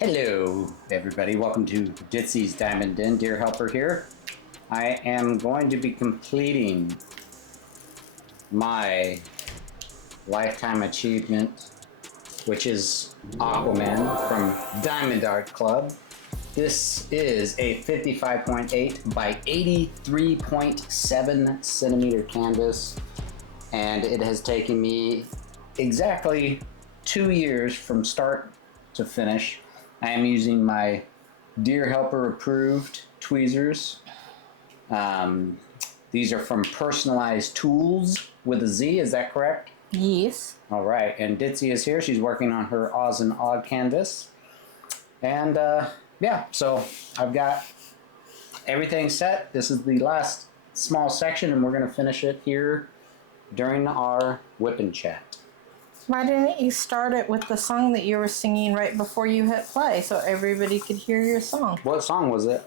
Hello, everybody. Welcome to Ditzysdiamondden. Dear Helper here. I am going to be completing my lifetime achievement, which is Aquaman from Diamond Art Club. This is a 55.8 by 83.7 centimeter canvas, and it has taken me exactly 2 years from start to finish. I am using my Dear Helper approved tweezers. These are from Personalized Tools with a Z, is that correct? Yes. All right, and Ditzy is here. She's working on her Oz and Og canvas. And yeah, so I've got everything set. This is the last small section, and we're going to finish it here during our whip and chat. Why didn't you start it with the song that you were singing right before you hit play so everybody could hear your song? What song was it?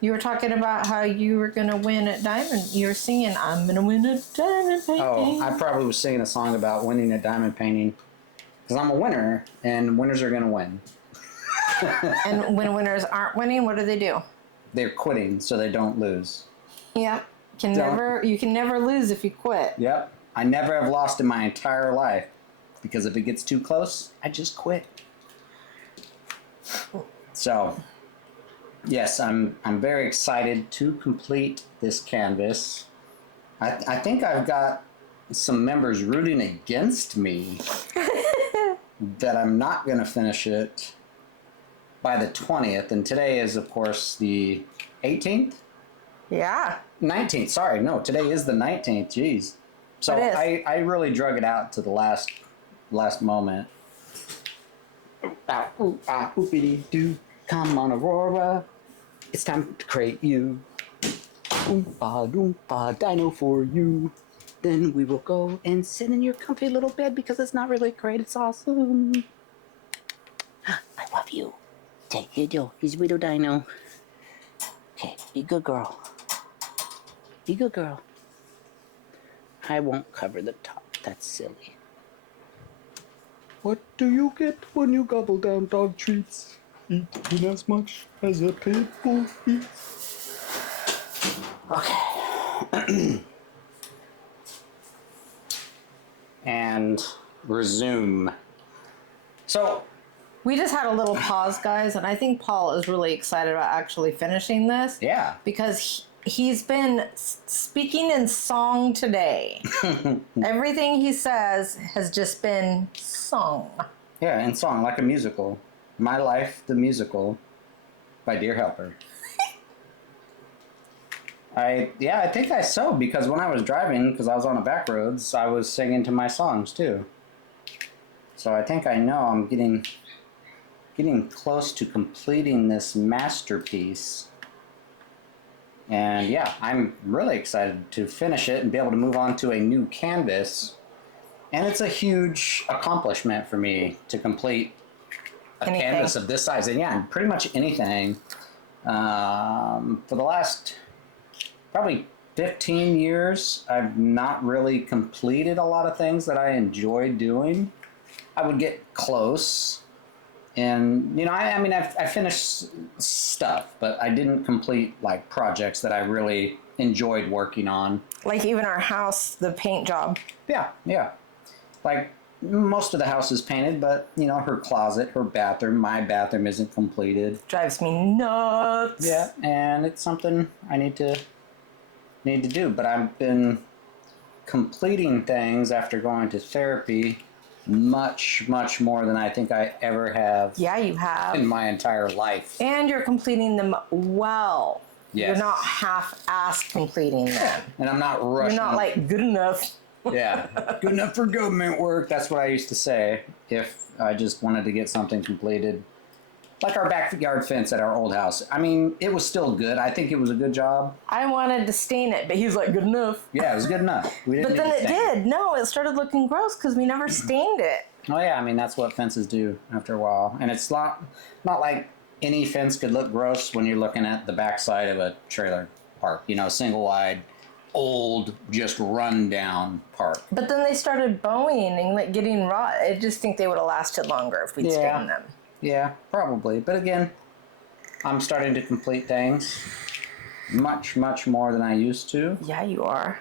You were talking about how you were going to win at Diamond. You were singing, I'm going to win a diamond painting. Oh, I probably was singing a song about winning a diamond painting because I'm a winner, and winners are going to win. And when winners aren't winning, what do? They're quitting so they don't lose. Yep. You can never lose if you quit. Yep. I never have lost in my entire life because if it gets too close, I just quit. So, yes, I'm very excited to complete this canvas. I think I've got some members rooting against me that I'm not going to finish it by the 20th, and today is, of course, the 18th? Yeah. 19th, sorry, no, today is the 19th, jeez. So I really drug it out to the last moment. Oopity-doo, come on, Aurora, it's time to create you. Oompa doompa dino for you. Then we will go and sit in your comfy little bed because it's not really great, it's awesome. I love you. Take Caydo, he's Widow Dino. Okay, be a good girl. Be a good girl. I won't cover the top, that's silly. What do you get when you gobble down dog treats? Eating as much as a pit bull eats. Okay. And resume. So, We just had a little pause, guys, and I think Paul is really excited about actually finishing this. yeah. Because he's been speaking in song today. Everything he says has just been sung. Yeah, in song, like a musical. My Life, the Musical, by Dear Helper. I think I sewed because when I was driving, because I was on the back roads, I was singing to my songs too. So I think I know I'm getting close to completing this masterpiece. And yeah, I'm really excited to finish it and be able to move on to a new canvas. And it's a huge accomplishment for me to complete a canvas of this size. And yeah, pretty much anything. For the last probably 15 years, I've not really completed a lot of things that I enjoyed doing. I would get close. And, you know, I finished stuff, but I didn't complete, like, projects that I really enjoyed working on. Like even our house, the paint job. Yeah. Like, most of the house is painted, but, you know, her closet, her bathroom, my bathroom isn't completed. Drives me nuts. Yeah, and it's something I need to do. But I've been completing things after going to therapy much more than I think I ever have. Yeah, you have. In my entire life. And you're completing them well. Yes. You're not half-assed completing them. And I'm not rushing. You're not like good enough. Yeah, good enough for government work. That's what I used to say if I just wanted to get something completed. Like our backyard fence at our old house. I mean, it was still good. I think it was a good job. I wanted to stain it, but he was like, good enough. Yeah, it was good enough. We didn't but then it did. No, it started looking gross because we never stained it. Oh yeah, I mean, that's what fences do after a while. And it's not like any fence could look gross when you're looking at the backside of a trailer park. You know, single wide, old, just run down park. But then they started bowing and like getting raw. I just think they would have lasted longer if we'd stained them. Yeah, probably. But again, I'm starting to complete things much, much more than I used to. Yeah, you are.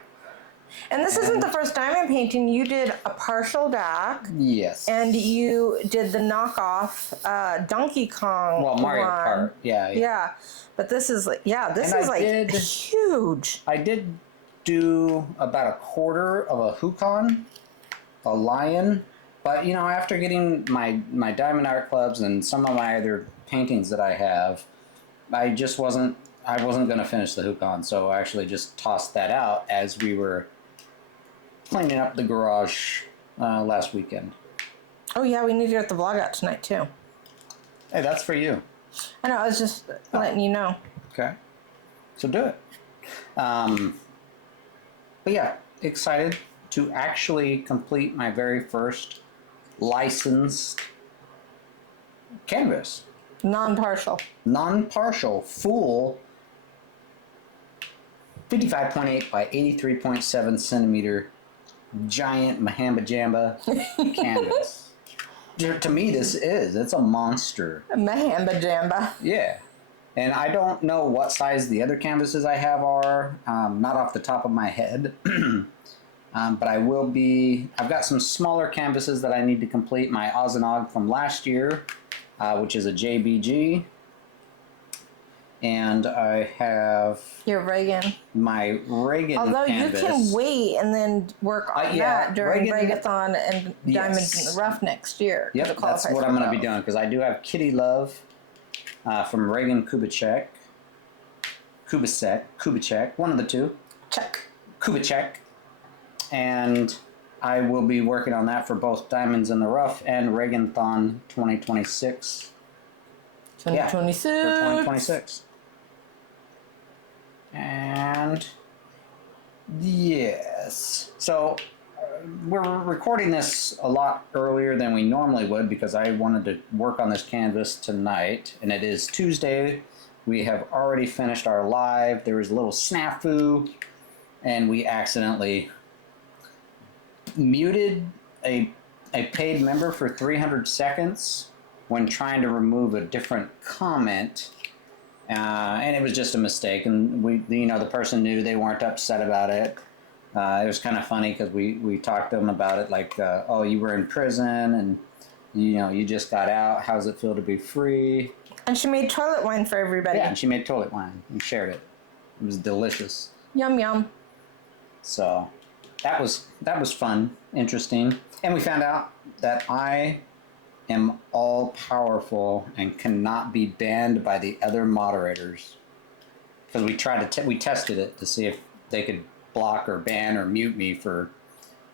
And this isn't the first diamond painting. You did a partial back. Yes. And you did the knockoff Donkey Kong. Well, Mario one. Kart. Yeah. Yeah. But this is like, this And is like huge. I did do about a quarter of a Hukon, a lion. But, you know, after getting my diamond art clubs and some of my other paintings that I have, I wasn't going to finish the Hukon. So I actually just tossed that out as we were cleaning up the garage last weekend. Oh, yeah, we need to get the vlog out tonight, too. Hey, that's for you. I know, I was just letting you know. Okay. So do it. But yeah, excited to actually complete my very first licensed canvas. Non-partial. Non-partial, full 55.8 by 83.7 centimeter giant Mahamba Jamba canvas. To me, it's a monster. Mahamba Jamba. Yeah. And I don't know what size the other canvases I have are, not off the top of my head. But I've got some smaller canvases that I need to complete. My Oz and Og from last year, which is a JBG. And I have Your Reagan. my Reagan Although canvas. you can wait and then work on that during Reagan, Reagathon and Diamond in the Rough next year. Yep, that's what I'm going to be doing, because I do have Kitty Love from Reagan Kubicek, one of the two. Check. Kubicek. And I will be working on that for both Diamonds in the Rough and Reagathon 2026. 2026. Yeah, for 2026. And yes, so we're recording this a lot earlier than we normally would because I wanted to work on this canvas tonight, and it is Tuesday. We have already finished our live. There was a little snafu, and we accidentally muted a paid member for 300 seconds when trying to remove a different comment. And it was just a mistake, and the person knew, they weren't upset about it. It was kind of funny because we talked to them about it, like, oh, you were in prison, and you just got out. How does it feel to be free? And she made toilet wine for everybody. Yeah, and she made toilet wine and shared it. It was delicious. Yum yum. So that was fun, interesting, and we found out that I am all powerful and cannot be banned by the other moderators, because we tested it to see if they could block or ban or mute me for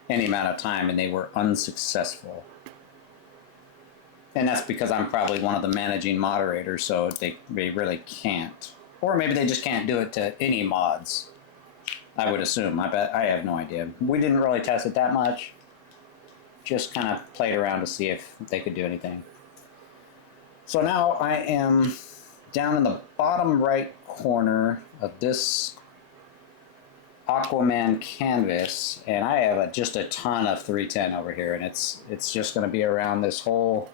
any amount of time, and they were unsuccessful. And that's because I'm probably one of the managing moderators, so they really can't, or maybe they just can't do it to any mods, I would assume. I have no idea. We didn't really test it that much. Just kind of played around to see if they could do anything. So now I am down in the bottom right corner of this Aquaman canvas, and I have just a ton of 310 over here, and it's just going to be around this whole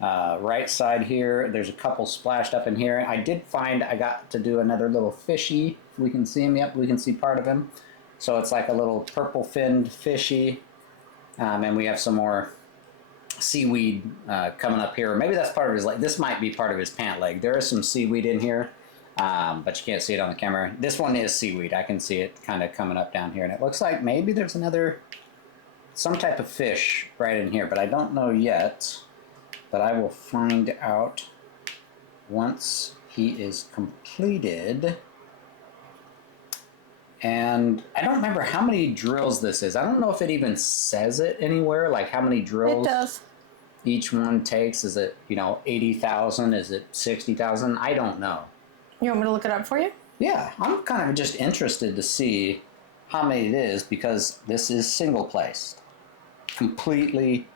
right side here. There's a couple splashed up in here. I did find I got to do another little fishy. We can see him. Yep, we can see part of him. So it's like a little purple finned fishy. And we have some more seaweed coming up here. Maybe that's part of his leg. This might be part of his pant leg. There is some seaweed in here, but you can't see it on the camera. This one is seaweed. I can see it kind of coming up down here. And it looks like maybe there's some type of fish right in here, but I don't know yet. But I will find out once he is completed. And I don't remember how many drills this is. I don't know if it even says it anywhere, like how many drills It does. each one takes. Is it, 80,000? Is it 60,000? I don't know. You want me to look it up for you? Yeah, I'm kind of just interested to see how many it is, because this is single placed. Completely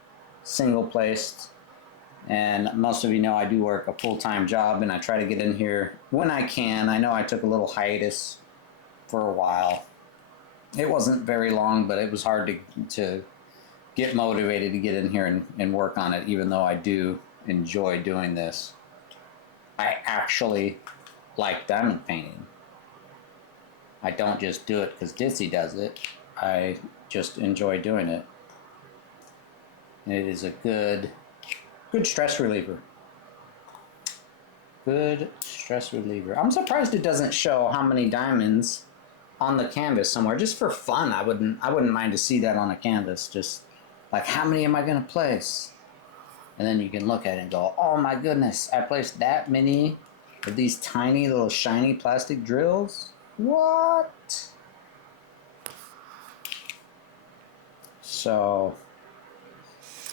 single placed. And most of you know I do work a full-time job, and I try to get in here when I can. I know I took a little hiatus for a while. It wasn't very long, but it was hard to get motivated to get in here and work on it, even though I do enjoy doing this. I actually like diamond painting. I don't just do it because Ditzy does it. I just enjoy doing it. And it is a good stress reliever. Good stress reliever. I'm surprised it doesn't show how many diamonds on the canvas somewhere. Just for fun, I wouldn't mind to see that on a canvas. Just like, how many am I gonna place? And then you can look at it and go, oh my goodness, I placed that many of these tiny little shiny plastic drills? What? So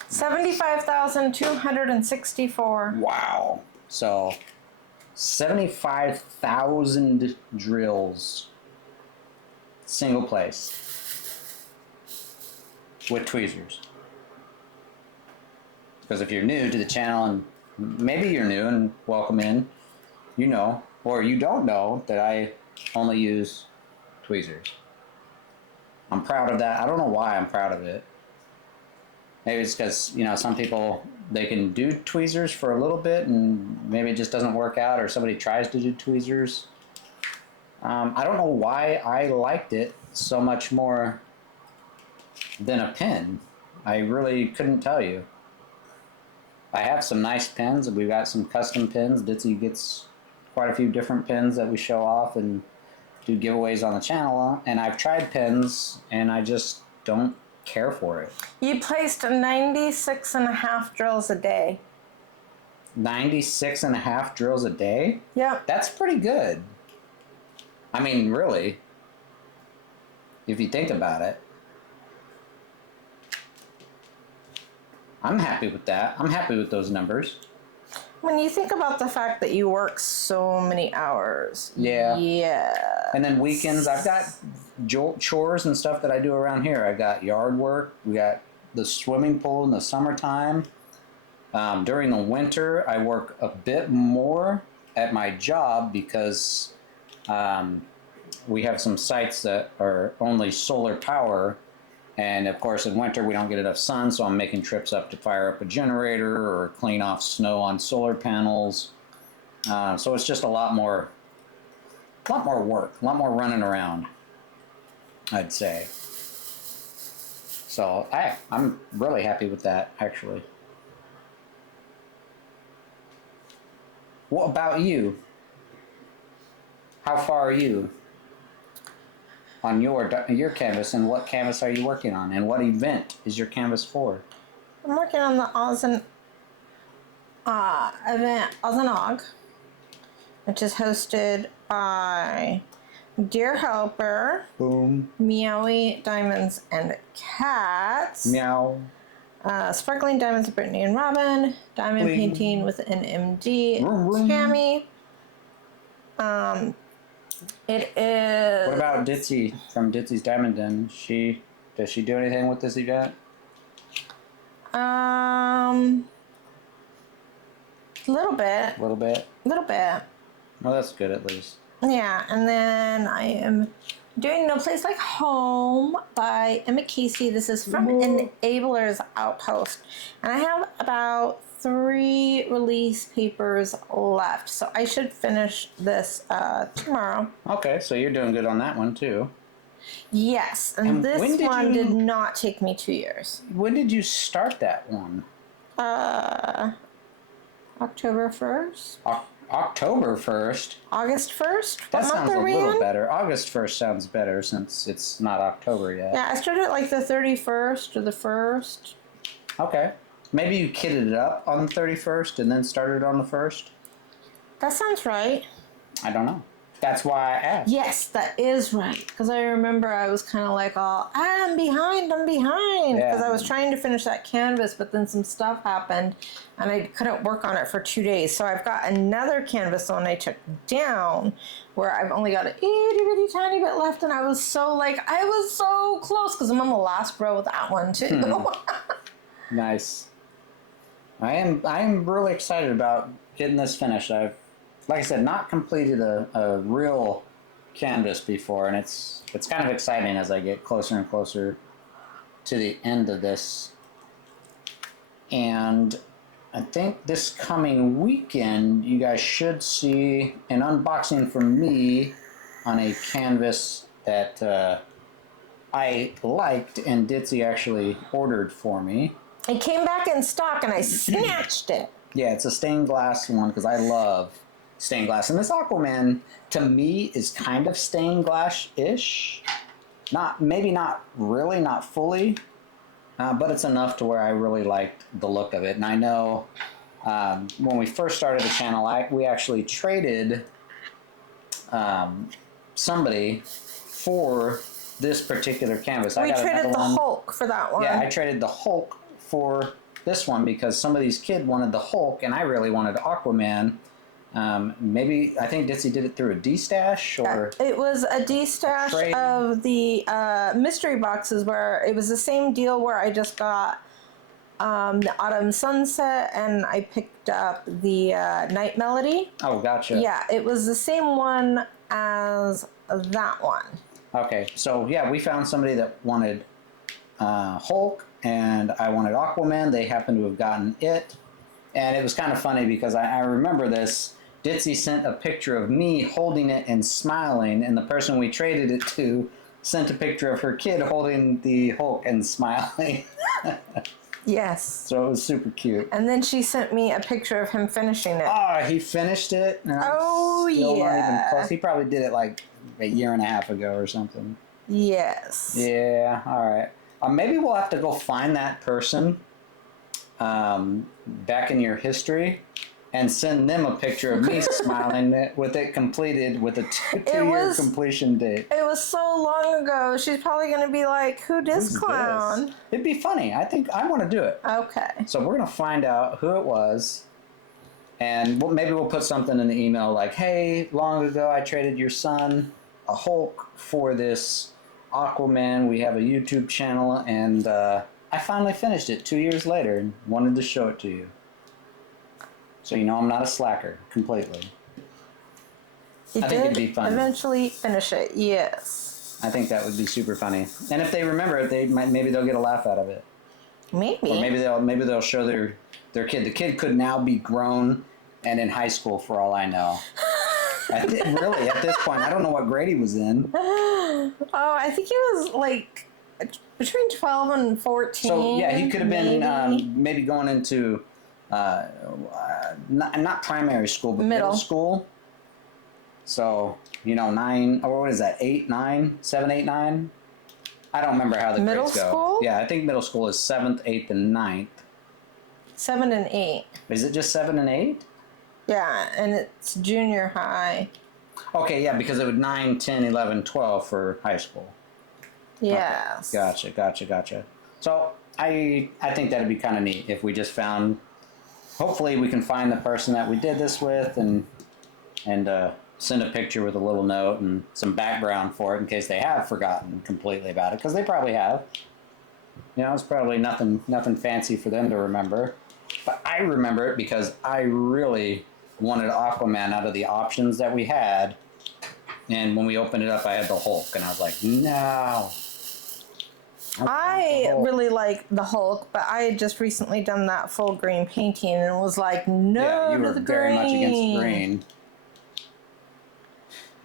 75,264. wow. So 75,000 drills. Single place. With tweezers. Because if you're new to the channel, and maybe you're new and welcome in, you know, or you don't know that I only use tweezers. I'm proud of that. I don't know why I'm proud of it. Maybe it's because, you know, some people, they can do tweezers for a little bit and maybe it just doesn't work out, or somebody tries to do tweezers. I don't know why I liked it so much more than a pen. I really couldn't tell you. I have some nice pens. We've got some custom pens. Ditzy gets quite a few different pens that we show off and do giveaways on the channel. And I've tried pens and I just don't care for it. You placed 96 and a half drills a day. 96 and a half drills a day? Yep. That's pretty good. I mean, really, if you think about it. I'm happy with that. I'm happy with those numbers. When you think about the fact that you work so many hours. Yeah. Yeah. And then weekends, I've got chores and stuff that I do around here. I've got yard work. We got the swimming pool in the summertime. During the winter, I work a bit more at my job because we have some sites that are only solar power. And of course, in winter, we don't get enough sun, so I'm making trips up to fire up a generator or clean off snow on solar panels. So it's just a lot more work, a lot more running around, I'd say. So I'm really happy with that, actually. What about you? How far are you on your canvas, and what canvas are you working on, and what event is your canvas for? I'm working on the event Ozanog, which is hosted by Dear Helper, Boom. Meowie Diamonds and Cats, Meow. Sparkling Diamonds with Brittany and Robin, Diamond Bling. Painting with an MD, Vroom, vroom. Tammy. It is. What about Ditzy from Ditzysdiamondden? Does she do anything with this event? Little bit. A little bit. Little bit. Well, that's good at least. Yeah, and then I am doing No Place Like Home by Emma Casey. This is from Enabler's Outpost. And I have about 3 release papers left. So I should finish this tomorrow. Okay, so you're doing good on that one too. Yes, and And this when did one you- did not take me 2 years. When did you start that one? October 1st? October 1st? August 1st? That What month sounds a are we little in? better. August 1st sounds better since it's not October yet. Yeah, I started like the 31st or the 1st. Okay. Maybe you kitted it up on the 31st and then started on the 1st? That sounds right. I don't know. That's why I asked. Yes, that is right. Because I remember I was kind of like, oh, I'm behind. Because I was trying to finish that canvas, but then some stuff happened and I couldn't work on it for 2 days. So I've got another canvas, the one I took down, where I've only got an itty bitty tiny bit left. And I was so close because I'm on the last row with that one too. Nice. I am really excited about getting this finished. I've, like I said, not completed a real canvas before, and it's kind of exciting as I get closer and closer to the end of this. And I think this coming weekend, you guys should see an unboxing from me on a canvas that I liked and Ditzy actually ordered for me. It came back in stock and I snatched it. Yeah, it's a stained glass one because I love stained glass. And this Aquaman, to me, is kind of stained glass-ish. Maybe not really, not fully. But it's enough to where I really liked the look of it. And I know when we first started the channel, we actually traded somebody for this particular canvas. We traded the Hulk for that one. Yeah, I traded the Hulk for this one because some of these kids wanted the Hulk and I really wanted Aquaman. Maybe, I think Ditzy did it through a D-stash or... It was a D-stash of the mystery boxes where it was the same deal where I just got the Autumn Sunset and I picked up the Night Melody. Oh, gotcha. Yeah, it was the same one as that one. Okay, so yeah, we found somebody that wanted Hulk and I wanted Aquaman. They happened to have gotten it. And it was kind of funny because I remember this. Ditzy sent a picture of me holding it and smiling, and the person we traded it to sent a picture of her kid holding the Hulk and smiling. Yes. So it was super cute. And then she sent me a picture of him finishing it. Oh, he finished it? And oh, still yeah. Not even close. He probably did it like a year and a half ago or something. Yes. Yeah, all right. Maybe we'll have to go find that person back in your history and send them a picture of me smiling with it completed with a two-year completion date. It was so long ago. She's probably going to be like, who this clown? It'd be funny. I think I want to do it. Okay. So we're going to find out who it was. And maybe we'll put something in the email like, hey, long ago I traded your son a Hulk for this Aquaman. We have a YouTube channel and I finally finished it 2 years later and wanted to show it to you. So you know I'm not a slacker completely. I think it'd be fun. Eventually finish it, yes. I think that would be super funny. And if they remember it, maybe they'll get a laugh out of it. Maybe. Or maybe they'll show their kid. The kid could now be grown and in high school for all I know. Really, at this point, I don't know what grade he was in. Oh, I think he was like between 12 and 14. So yeah, he could have been maybe going into not primary school, but middle school. So, you know, 9, or what is that, 8, 9, 7, 8, 9? I don't remember how the grades go. Middle school? Yeah, I think middle school is 7th, 8th, and 9th. 7 and 8. Is it just 7 and 8? Yeah, and it's junior high. Okay, yeah, because it would 9, 10, 11, 12 for high school. Yes. Okay. Gotcha. So, I think that'd be kind of neat if we just found... Hopefully we can find the person that we did this with and send a picture with a little note and some background for it in case they have forgotten completely about it, because they probably have. You know, it's probably nothing fancy for them to remember. But I remember it because I really wanted Aquaman out of the options that we had. And when we opened it up, I had the Hulk, and I was like, no. I really like the Hulk, but I had just recently done that full green painting and was like, no, yeah, you were to the very green. much against green.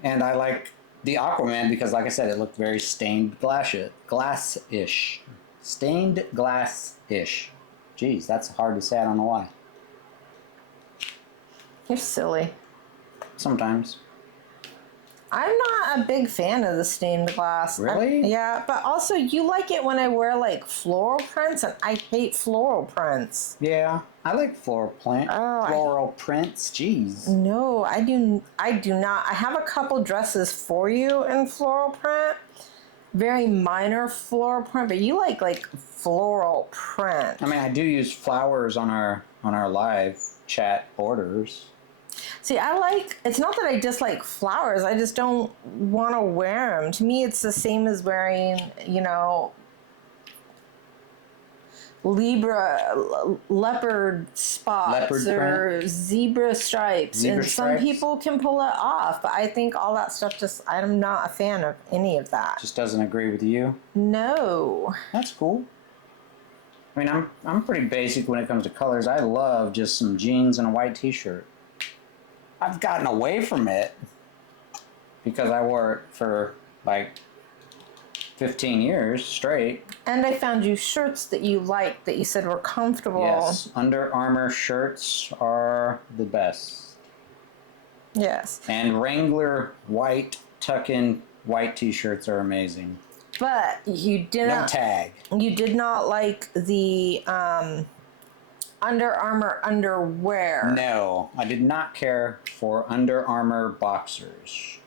And I like the Aquaman because, like I said, it looked very stained glass-ish. Stained glass-ish. Jeez, that's hard to say. I don't know why. You're silly. Sometimes. I'm not a big fan of the stained glass. Really? Yeah, but also you like it when I wear like floral prints, and I hate floral prints. Yeah, I like floral prints. Jeez. No, I do not. I have a couple dresses for you in floral print, very minor floral print, but you like floral print. I mean, I do use flowers on our live chat orders. See, it's not that I dislike flowers, I just don't want to wear them. To me, it's the same as wearing, you know, leopard spots or zebra stripes. Some people can pull it off, but I think all that stuff I'm not a fan of any of that. Just doesn't agree with you? No. That's cool. I mean, I'm pretty basic when it comes to colors. I love just some jeans and a white t-shirt. I've gotten away from it because I wore it for like 15 years straight. And I found you shirts that you liked that you said were comfortable. Yes, Under Armour shirts are the best. Yes. And Wrangler white tuck-in white t-shirts are amazing. But you did No not tag. You did not like the Under Armour underwear. No, I did not care for Under Armour boxers.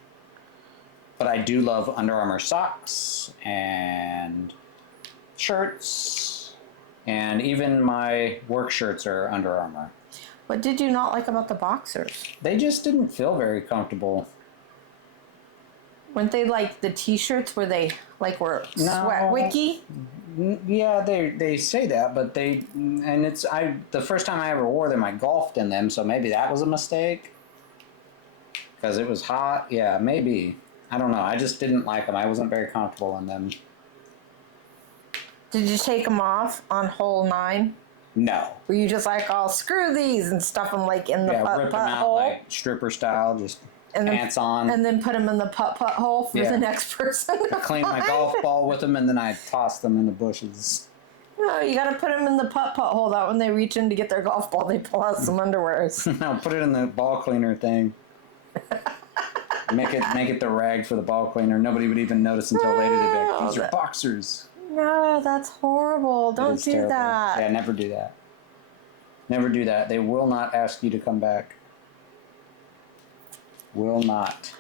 But I do love Under Armour socks and shirts, and even my work shirts are Under Armour. What did you not like about the boxers? They just didn't feel very comfortable. Weren't they like the t-shirts where they like were sweat wicky? Yeah, they say that, but the first time I ever wore them, I golfed in them, so maybe that was a mistake. Because it was hot. Yeah, maybe. I don't know. I just didn't like them. I wasn't very comfortable in them. Did you take them off on hole 9? No. Were you just like, oh, screw these and stuff them like in the rip them out hole? like stripper style, just pants on. And then put them in the putt hole for the next person. I cleaned my golf ball with them, and then I tossed them in the bushes. No, you got to put them in the putt hole. That when they reach in to get their golf ball, they pull out some underwears. No, put it in the ball cleaner thing. Make it the rag for the ball cleaner. Nobody would even notice until later. They'd be like, these are boxers. No, that's horrible. Don't do terrible. that. Yeah, never do that. Never do that. They will not ask you to come back. Will not.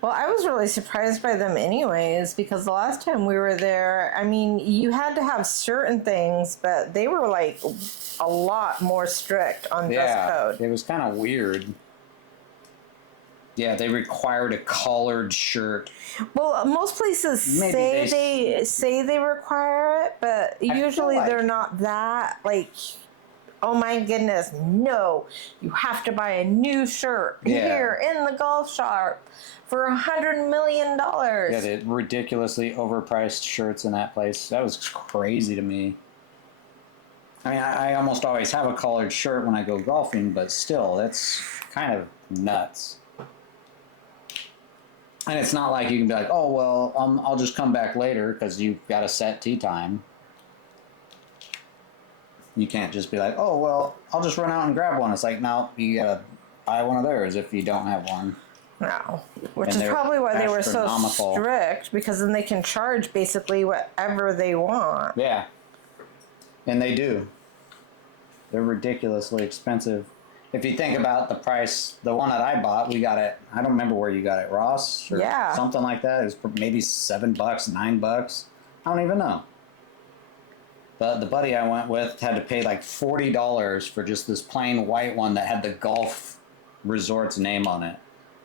Well, I was really surprised by them anyways, because the last time we were there, I mean, you had to have certain things, but they were like a lot more strict on dress code. It was kind of weird. Yeah, they required a collared shirt. Well, most places say they require it, but usually they're not that like, oh my goodness, no, you have to buy a new shirt here in the golf shop for $100 million. Yeah, the ridiculously overpriced shirts in that place. That was crazy to me. I mean, I almost always have a collared shirt when I go golfing, but still, that's kind of nuts. And it's not like you can be like, oh, well, I'll just come back later because you've got a set tee time. You can't just be like, oh, well, I'll just run out and grab one. It's like, no, you got to buy one of theirs if you don't have one. No. Which is probably why they were so strict, because then they can charge basically whatever they want. Yeah. And they do. They're ridiculously expensive. If you think about the price, the one that I bought, we got it, I don't remember where you got it, Ross? Or something like that. It was maybe $7, $9. I don't even know. But the buddy I went with had to pay like $40 for just this plain white one that had the golf resort's name on it.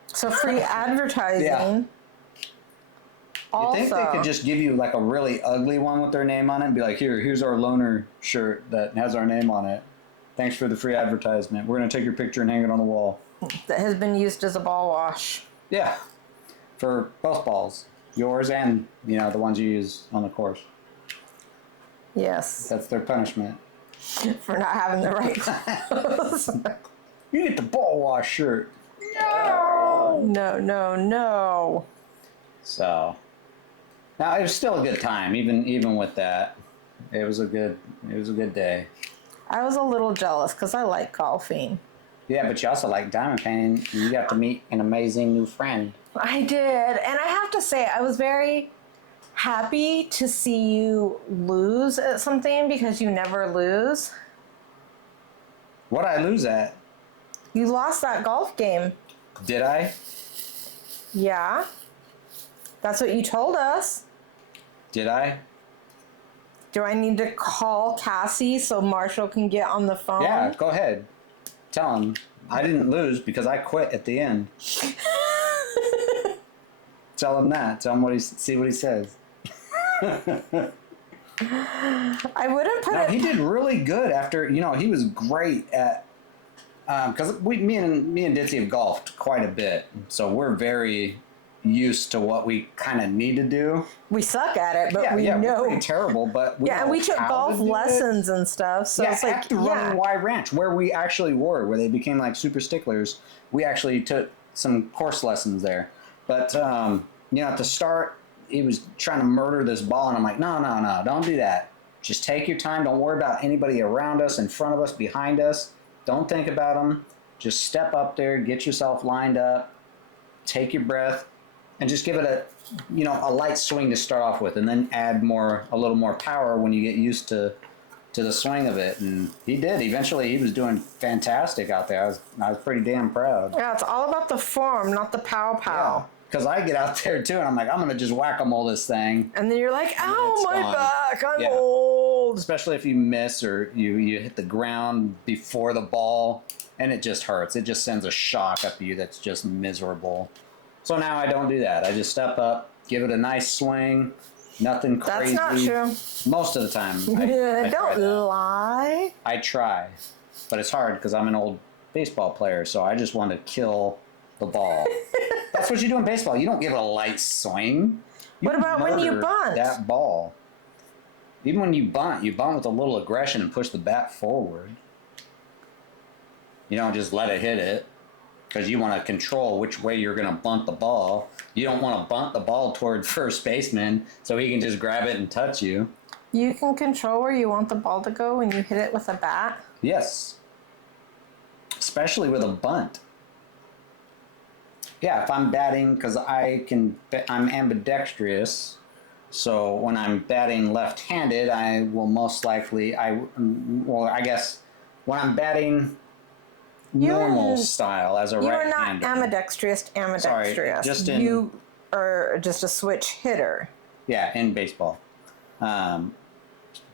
So free advertising. Yeah. You think they could just give you like a really ugly one with their name on it and be like, here's our loaner shirt that has our name on it. Thanks for the free advertisement. We're going to take your picture and hang it on the wall. That has been used as a ball wash. Yeah. For both balls. Yours and, the ones you use on the course. Yes. That's their punishment. For not having the right clothes. You get the ball wash shirt. No. So. Now, it was still a good time, even with that. It was a good day. I was a little jealous because I like golfing. Yeah, but you also like diamond painting. You got to meet an amazing new friend. I did. And I have to say, I was very happy to see you lose at something because you never lose. What'd I lose at? You lost that golf game. Did I? Yeah. That's what you told us. Did I? Do I need to call Cassie so Marshall can get on the phone? Yeah, go ahead. Tell him. I didn't lose because I quit at the end. Tell him that. Tell him see what he says. I wouldn't put it... He did really good after, he was great at... Because me and Ditzy have golfed quite a bit. So we're very used to what we kind of need to do. We suck at it, but we know. We're pretty terrible, but we and we took golf lessons and stuff. So it's like, at the Running Y Ranch, where we actually were, where they became like super sticklers, we actually took some course lessons there. But, at the start, he was trying to murder this ball, and I'm like, no, don't do that. Just take your time. Don't worry about anybody around us, in front of us, behind us. Don't think about them. Just step up there, get yourself lined up, take your breath, and just give it a light swing to start off with, and then add a little more power when you get used to the swing of it. And he did. Eventually, he was doing fantastic out there. I was pretty damn proud. Yeah, it's all about the form, not the pow. Yeah. Because I get out there too, and I'm like, I'm gonna just whack-a-mole this thing. And then you're like, ow, my back, I'm Yeah. old. Especially if you miss or you hit the ground before the ball, and it just hurts. It just sends a shock up you that's just miserable. So now I don't do that. I just step up, give it a nice swing, nothing crazy. That's not true. Most of the time. I don't lie. I try, but it's hard because I'm an old baseball player, so I just want to kill the ball. That's what you do in baseball. You don't give it a light swing. What about when you bunt? That ball. Even when you bunt with a little aggression and push the bat forward. You don't just let it hit it, because you want to control which way you're going to bunt the ball. You don't want to bunt the ball toward first baseman so he can just grab it and touch you. You can control where you want the ball to go when you hit it with a bat? Yes. Especially with a bunt. Yeah, if I'm batting, because I'm ambidextrous, so when I'm batting left-handed, I will most likely, I guess when I'm batting normal style as a right-hander. You're not ambidextrous. Sorry, you are just a switch hitter. Yeah, in baseball. But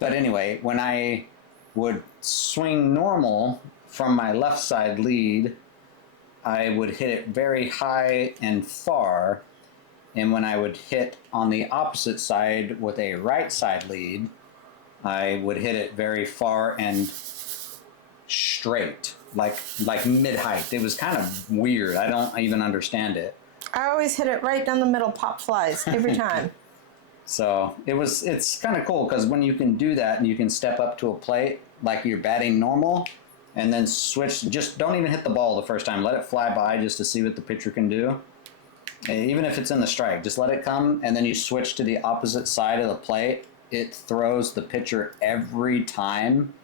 anyway, when I would swing normal from my left side lead, I would hit it very high and far, and when I would hit on the opposite side with a right side lead, I would hit it very far and straight, like mid-height. It was kind of weird. I don't even understand it. I always hit it right down the middle, pop flies, every time. So it's kind of cool, because when you can do that and you can step up to a plate like you're batting normal, and then switch, just don't even hit the ball the first time. Let it fly by just to see what the pitcher can do. Even if it's in the strike, just let it come, and then you switch to the opposite side of the plate. It throws the pitcher every time,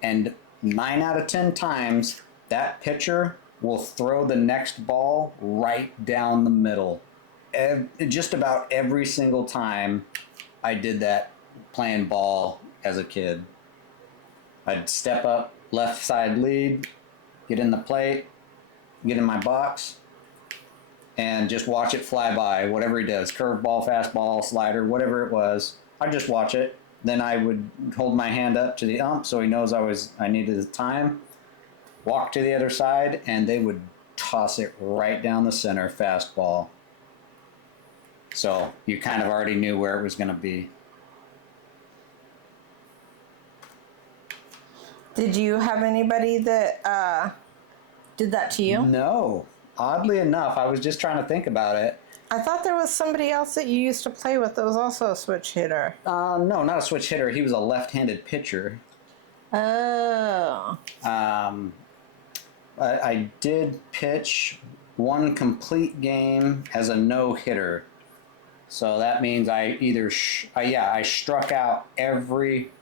and 9 out of 10 times, that pitcher will throw the next ball right down the middle. Just about every single time I did that playing ball as a kid. I'd step up, left side lead, get in the plate, get in my box, and just watch it fly by, whatever he does, curveball, fastball, slider, whatever it was. I'd just watch it. Then I would hold my hand up to the ump so he knows I needed the time, walk to the other side, and they would toss it right down the center, fastball. So you kind of already knew where it was going to be. Did you have anybody that did that to you? No. Oddly enough, I was just trying to think about it. I thought there was somebody else that you used to play with that was also a switch hitter. No, not a switch hitter. He was a left-handed pitcher. Oh. I did pitch one complete game as a no-hitter. So that means I either, I struck out every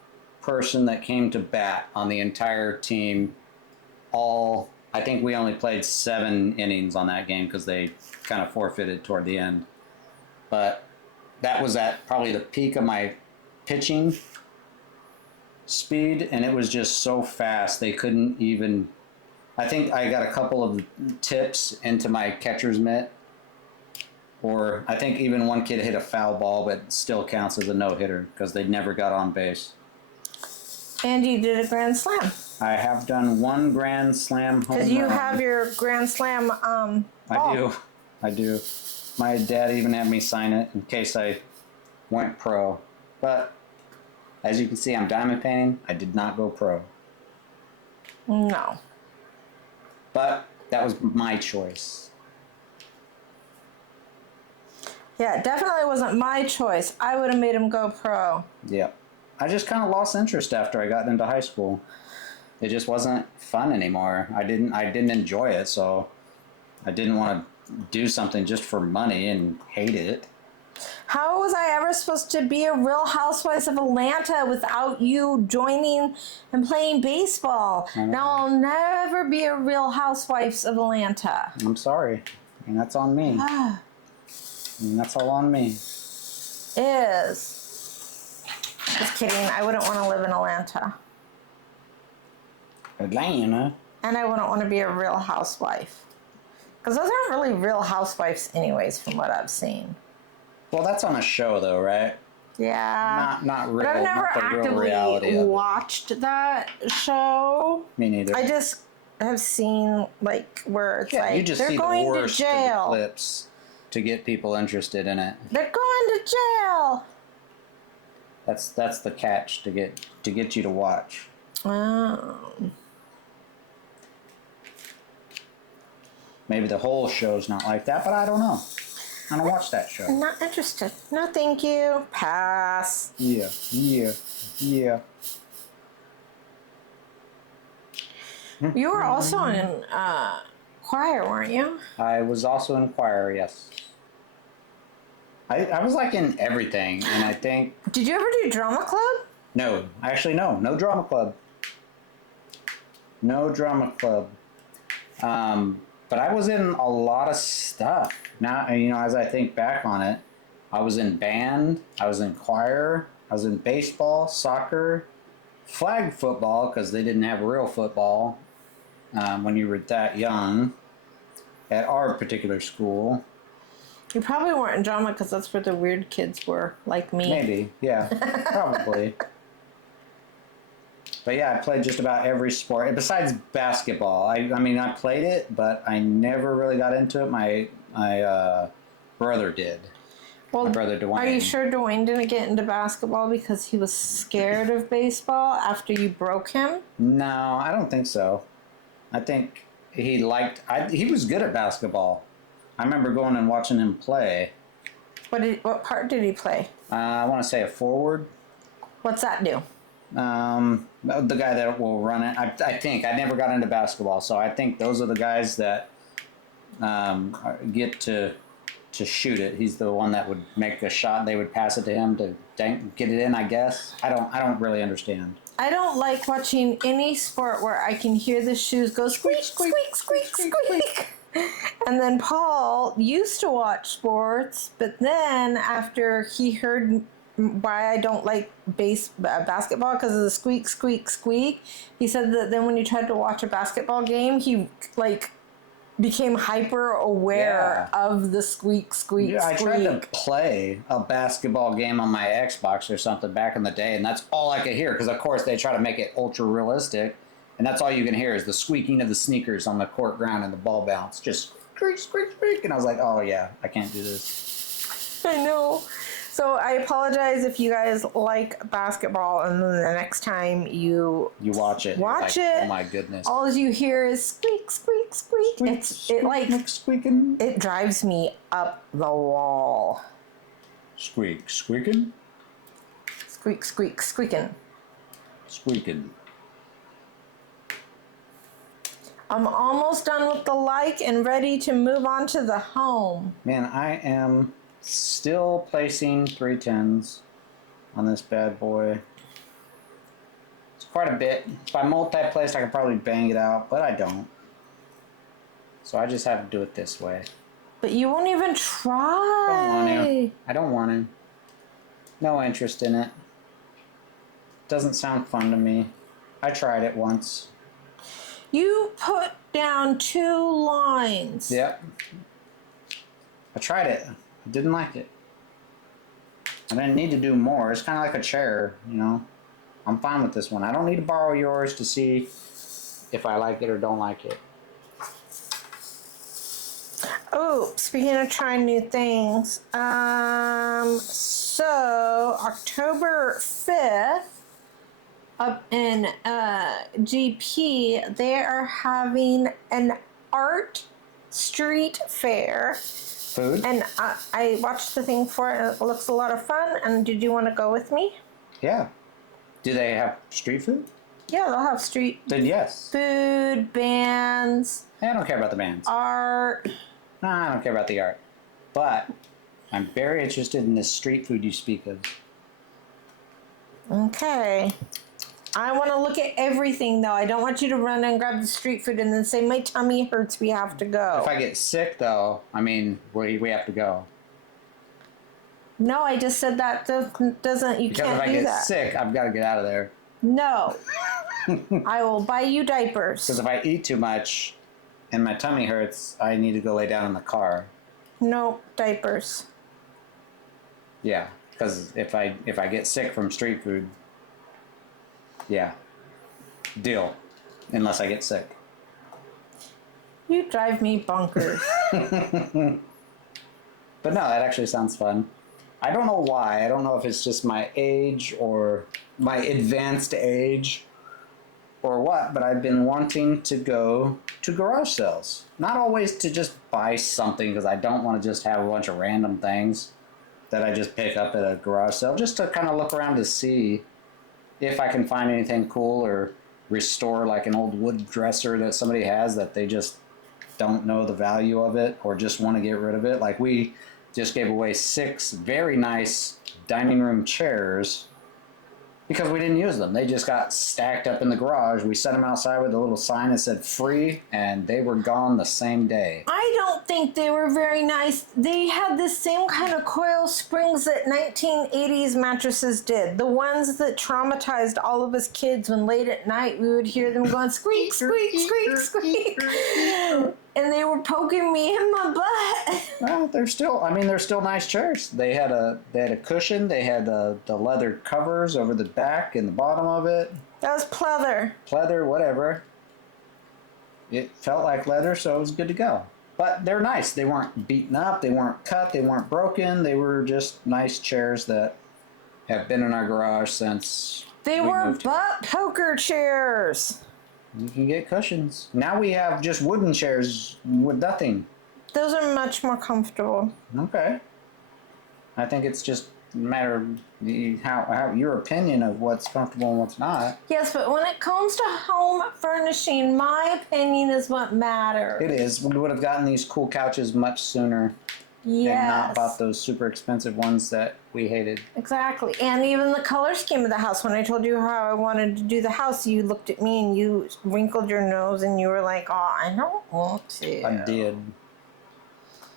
person that came to bat on the entire team. I think we only played 7 innings on that game because they kind of forfeited toward the end. But that was at probably the peak of my pitching speed, and it was just so fast they couldn't even. I think I got a couple of tips into my catcher's mitt, or I think even one kid hit a foul ball, but it still counts as a no-hitter because they never got on base. And you did a grand slam. I have done one grand slam home run. Because you have your grand slam ball. I do. My dad even had me sign it in case I went pro. But as you can see, I'm diamond painting. I did not go pro. No. But that was my choice. Yeah, it definitely wasn't my choice. I would have made him go pro. Yep. I just kind of lost interest after I got into high school. It just wasn't fun anymore. I didn't enjoy it, so I didn't want to do something just for money and hate it. How was I ever supposed to be a Real Housewives of Atlanta without you joining and playing baseball? Now I'll never be a Real Housewives of Atlanta. I'm sorry. And that's on me. And that's all on me. Just kidding. I wouldn't want to live in Atlanta. Atlanta? And I wouldn't want to be a Real Housewife. Because those aren't really Real Housewives anyways, from what I've seen. Well, that's on a show, though, right? Yeah. Not real. But I've never not the real actively reality of it. watched that show. Me neither. I just have seen, like, where it's Yeah, you like, just they're see going the to worst of the jail. clips to get people interested in it. They're going to jail. That's the catch to get you to watch. Oh. Maybe the whole show's not like that, but I don't know. I don't watch that show. I'm not interested. No, thank you. Pass. Yeah. You were also in choir, weren't you? I was also in choir, yes. I was like in everything, and I think... Did you ever do drama club? No, actually no drama club. No drama club. But I was in a lot of stuff. Now, as I think back on it, I was in band, I was in choir, I was in baseball, soccer, flag football, because they didn't have real football when you were that young at our particular school. You probably weren't in drama because that's where the weird kids were, like me. Maybe, yeah, probably. But yeah, I played just about every sport besides basketball. I played it, but I never really got into it. My brother did. Well, my brother Dwayne. Are you sure Dwayne didn't get into basketball because he was scared of baseball after you broke him? No, I don't think so. I think he was good at basketball. I remember going and watching him play. What part did he play? I want to say a forward. What's that do? The guy that will run it. I think I never got into basketball, so I think those are the guys that get to shoot it. He's the one that would make a shot. They would pass it to him to get it in. I guess I don't really understand. I don't like watching any sport where I can hear the shoes go squeak, squeak, squeak, squeak. And then Paul used to watch sports, but then after he heard why I don't like basketball because of the squeak, squeak, squeak, he said that then when he tried to watch a basketball game, he became hyper aware of the squeak, squeak, yeah, I squeak. tried to play a basketball game on my Xbox or something back in the day, and that's all I could hear because, of course, they try to make it ultra realistic, and that's all you can hear is the squeaking of the sneakers on the court ground and the ball bounce. Just squeak, squeak, squeak. And I was like, oh, yeah, I can't do this. I know. So I apologize if you guys like basketball, and then the next time you watch it. Watch it. Oh my goodness! All you hear is squeak, squeak, squeak. Squeaking. It drives me up the wall. Squeak, squeaking. Squeak, squeak, squeaking. Squeaking. I'm almost done with the like and ready to move on to the home. Man, I am still placing 310s on this bad boy. It's quite a bit. If I multi-place, I could probably bang it out, but I don't. So I just have to do it this way. But you won't even try. I don't want to. I don't want to. No interest in it. Doesn't sound fun to me. I tried it once. You put down 2 lines. Yep. I tried it. I didn't like it. I didn't need to do more. It's kind of like a chair, I'm fine with this one. I don't need to borrow yours to see if I like it or don't like it. Oh, speaking of trying new things, so October 5th, up in GP, they are having an art street fair Food? And I watched the thing for it. It looks a lot of fun. And did you want to go with me? Yeah. Do they have street food? Yeah, they'll have street Then yes. food, bands. I don't care about the bands. Art. No, I don't care about the art. But I'm very interested in this street food you speak of. Okay. I want to look at everything, though. I don't want you to run and grab the street food and then say, my tummy hurts, we have to go. If I get sick, though, I mean, we have to go. No, I just said that doesn't, you Because can't if I do get that. sick, I've got to get out of there. No. I will buy you diapers. Because if I eat too much and my tummy hurts, I need to go lay down in the car. No, diapers. Yeah, because if I get sick from street food, yeah, deal. Unless I get sick. You drive me bonkers. But no, that actually sounds fun. I don't know why. I don't know if it's just my age or my advanced age or what, but I've been wanting to go to garage sales. Not always to just buy something, because I don't want to just have a bunch of random things that I just pick up at a garage sale, just to kind of look around to see if I can find anything cool or restore like an old wood dresser that somebody has that they just don't know the value of it or just want to get rid of it. Like we just gave away 6 very nice dining room chairs because we didn't use them. They just got stacked up in the garage. We set them outside with a little sign that said free, and they were gone the same day. I don't think they were very nice. They had the same kind of coil springs that 1980s mattresses did. The ones that traumatized all of us kids when late at night we would hear them going squeak, squeak, squeak, squeak. And they were poking me in my butt. Well, they're still nice chairs. They had a cushion. They had the leather covers over the back and the bottom of it. That was pleather. Pleather, whatever. It felt like leather, so it was good to go. But they're nice. They weren't beaten up. They weren't cut. They weren't broken. They were just nice chairs that have been in our garage since They were butt poker chairs. You can get cushions. Now we have just wooden chairs with nothing. Those are much more comfortable. Okay. I think it's just a matter of how your opinion of what's comfortable and what's not. Yes, but when it comes to home furnishing, my opinion is what matters. It is. We would have gotten these cool couches much sooner. Yes. And not bought those super expensive ones that we hated. Exactly. And even the color scheme of the house. When I told you how I wanted to do the house, you looked at me and you wrinkled your nose and you were like, oh, I don't want to. I did.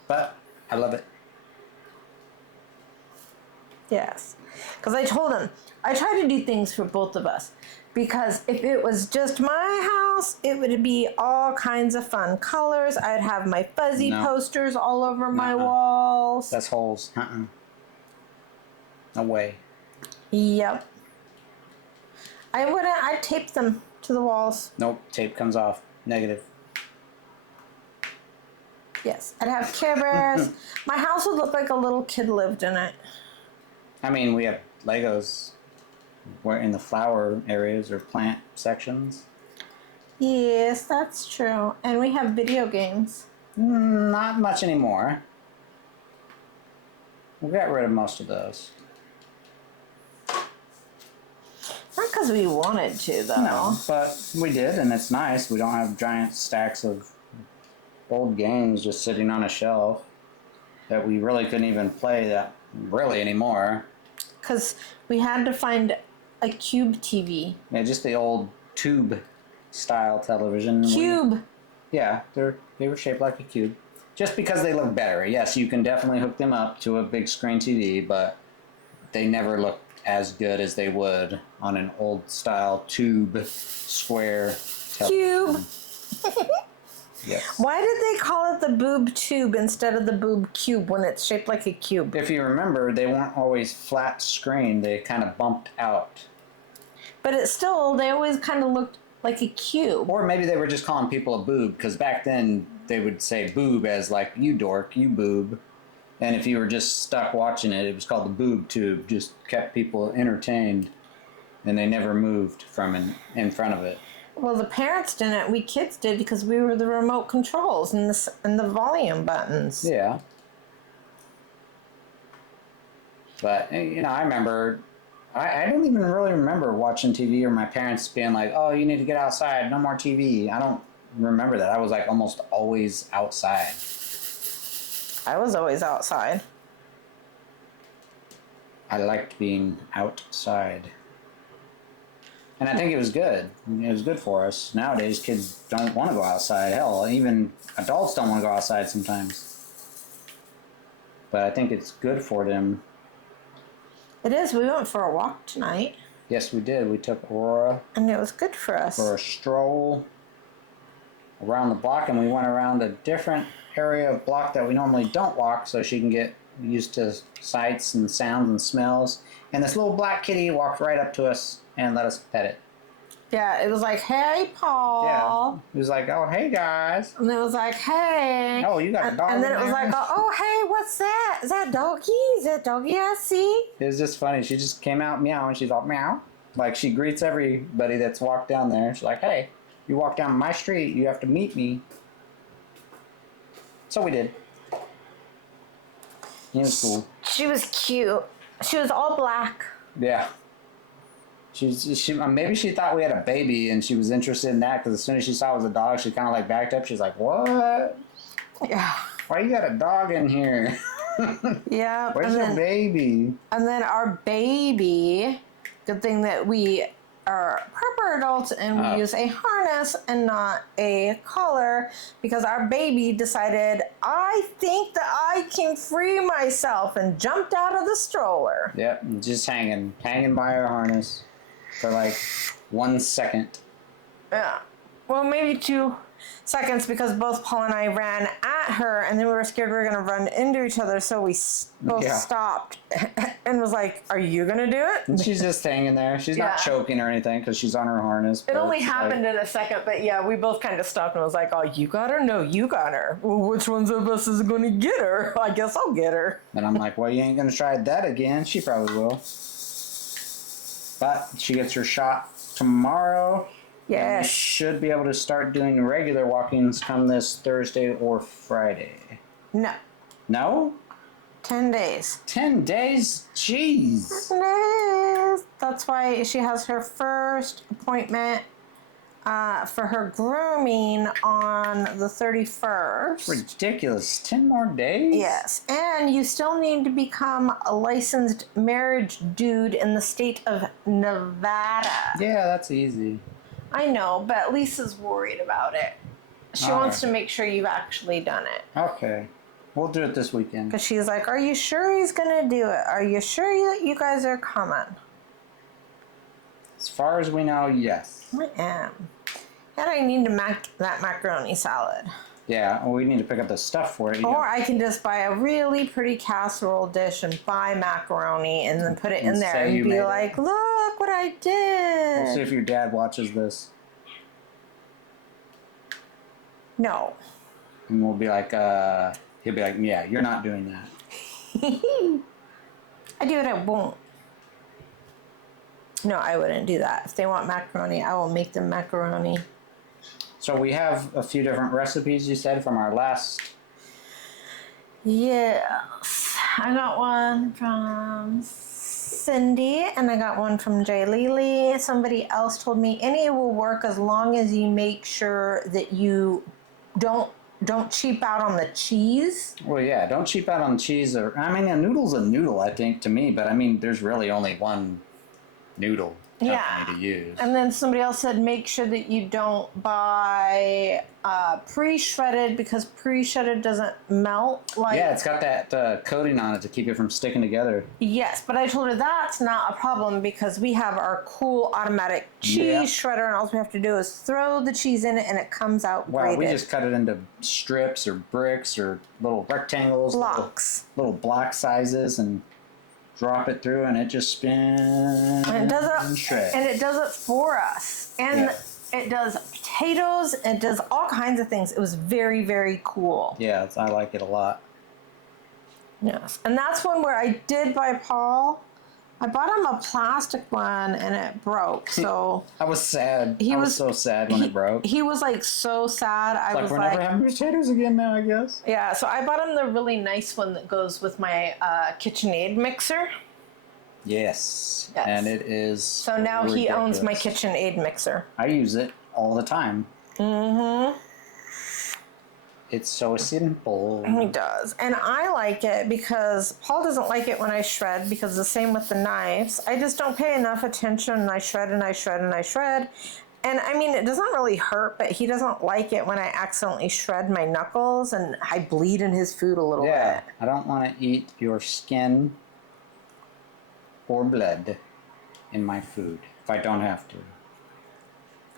But I love it. Yes. Because I told him, I try to do things for both of us. Because if it was just my house, it would be all kinds of fun colors. I'd have my fuzzy posters all over my walls. That's holes. No way. Yep. I'd tape them to the walls. Nope. Tape comes off. Negative. Yes. I'd have Care Bears. My house would look like a little kid lived in it. I mean, we have Legos. We're in the flower areas or plant sections. Yes, that's true. And we have video games. Not much anymore. We got rid of most of those. Not because we wanted to, though. No, but we did, and it's nice. We don't have giant stacks of old games just sitting on a shelf that we really couldn't even play that really anymore. Because we had to find a cube TV. Yeah, just the old tube style television. Cube! Yeah, they were shaped like a cube. Just because they look better. Yes, you can definitely hook them up to a big screen TV, but they never look as good as they would on an old style tube square television. Cube! Yes. Why did they call it the boob tube instead of the boob cube when it's shaped like a cube? If you remember, they weren't always flat screen. They kind of bumped out. But they always kind of looked like a cube. Or maybe they were just calling people a boob, because back then they would say boob as like, you dork, you boob. And if you were just stuck watching it, it was called the boob tube. Just kept people entertained, and they never moved from in front of it. Well, the parents didn't. We kids did because we were the remote controls and the volume buttons. Yeah. But, you know, I remember, I don't even really remember watching TV or my parents being like, oh, you need to get outside, no more TV. I don't remember that. I was like almost always outside. I was always outside. I liked being outside. And I think it was good. It was good for us. Nowadays, kids don't want to go outside. Hell, even adults don't want to go outside sometimes. But I think it's good for them. It is. We went for a walk tonight. Yes, we did. We took Aurora. And it was good for us. For a stroll around the block. And we went around a different area of block that we normally don't walk so she can get used to sights and sounds and smells. And this little black kitty walked right up to us and let us pet it. Yeah, it was like, hey, Paul. Yeah. It was like, oh, hey, guys. And it was like, hey. Oh, you got a dog. And then it was there? like, oh, hey, what's that? Is that doggy? Is that doggy I see? It was just funny. She just came out meow and she's all meow. Like she greets everybody that's walked down there. She's like, hey, you walk down my street, you have to meet me. So we did. It was cool. She was cute. She was all black. Yeah. She maybe she thought we had a baby and she was interested in that because as soon as she saw it was a dog, she kind of like backed up. She's like, what? Yeah. Why you got a dog in here? Yeah. Where's your baby? And then our baby, good thing that we are proper adults and we use a harness and not a collar because our baby decided, I think that I can free myself and jumped out of the stroller. Yep, just hanging by her harness for like 1 second. Yeah. Well, maybe 2 seconds because both Paul and I ran at her and then we were scared we were going to run into each other, so we both stopped and was like, are you going to do it? And she's just hanging there. She's not choking or anything because she's on her harness. It only happened in a second, but yeah, we both kind of stopped and was like, oh, you got her? No, you got her. Well, which ones of us is going to get her? I guess I'll get her. And I'm like, well, you ain't going to try that again. She probably will. But she gets her shot tomorrow. Yeah. Should be able to start doing regular walkings come this Thursday or Friday. No. No? 10 days. 10 days? Jeez. 10 days. That's why she has her first appointment for her grooming on the 31st. Ridiculous. 10 more days? Yes. And you still need to become a licensed marriage dude in the state of Nevada. Yeah, that's easy. I know, but Lisa's worried about it. She wants to make sure you've actually done it. Okay. We'll do it this weekend. Because she's like, are you sure he's going to do it? Are you sure that you guys are coming? As far as we know, yes. I am. And I need to make that macaroni salad. Yeah, well, we need to pick up the stuff for it. Or I can just buy a really pretty casserole dish and buy macaroni and then put it in there and be like, look what I did. We'll see if your dad watches this. No. And we'll be like, he'll be like, yeah, you're not doing that. I do it, I won't. No, I wouldn't do that. If they want macaroni, I will make them macaroni. So we have a few different recipes, you said, from our last... Yes. I got one from Cindy, and I got one from Jay Lily. Somebody else told me any will work as long as you make sure that you don't cheap out on the cheese. Well, yeah, don't cheap out on cheese. A noodle's a noodle, I think, to me. But, I mean, there's really only one noodle company to use. And then somebody else said make sure that you don't buy pre-shredded because pre-shredded doesn't melt. Yeah, it's got that coating on it to keep it from sticking together. Yes, but I told her that's not a problem because we have our cool automatic cheese shredder and all we have to do is throw the cheese in it and it comes out grated. We just cut it into strips or bricks or little rectangles. Blocks. Little block sizes and drop it through and it just spins and it does it, and shreds. And it does it for us. And it does potatoes, it does all kinds of things. It was very, very cool. Yeah, I like it a lot. Yes. And that's one where I did buy Paul. I bought him a plastic one and it broke. So I was sad. I was so sad when it broke. He was like so sad. I was we're never having potatoes again now, I guess. Yeah, so I bought him the really nice one that goes with my KitchenAid mixer. Yes. Yes. And it is. So now he owns my KitchenAid mixer. I use it all the time. Mm-hmm. It's so simple. He does. And I like it because Paul doesn't like it when I shred, because the same with the knives. I just don't pay enough attention, and I shred and I shred and I shred. And I mean, it doesn't really hurt, but he doesn't like it when I accidentally shred my knuckles and I bleed in his food a little bit. I don't want to eat your skin or blood in my food if I don't have to.